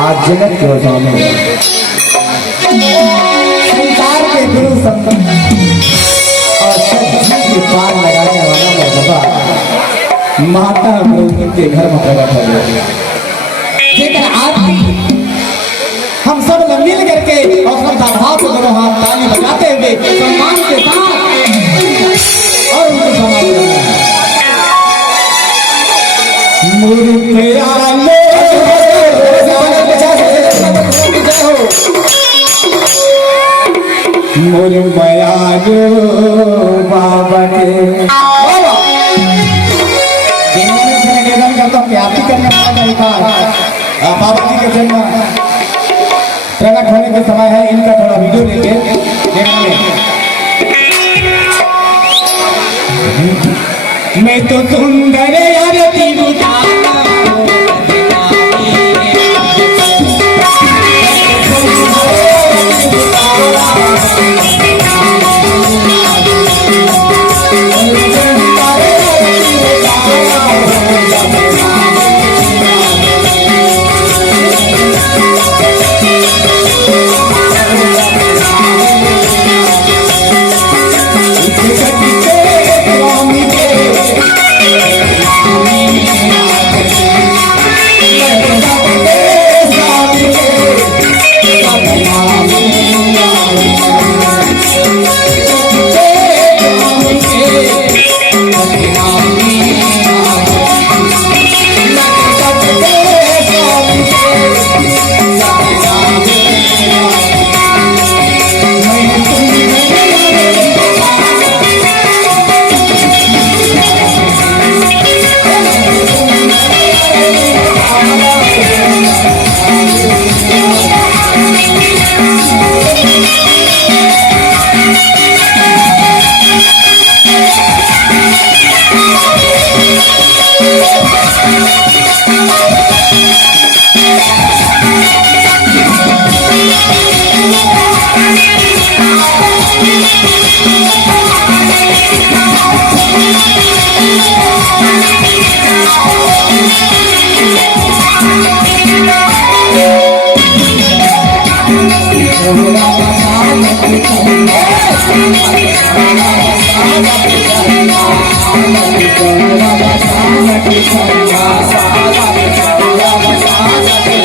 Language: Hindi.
आज जगत के स्वामी संसार के गुरु संत और सच्ची के पार लगाने वाला मर्तबा माता गुरु के घर में प्रकट हो गया। लेकिन आज हम सब लोग मिल करके और श्रद्धा भाव से दोनों हाथ ताली बजाते हुए सम्मान के साथ और उनको सम्मान करना है। मोर बयानो बाबा के निवेदन करता हूँ कि आरती करने वाला बाबा जी के जन्म प्रकट होने के समय है। इनका थोड़ा वीडियो लेके देखना मैं तो सुंदर आरती उठाना Thank you.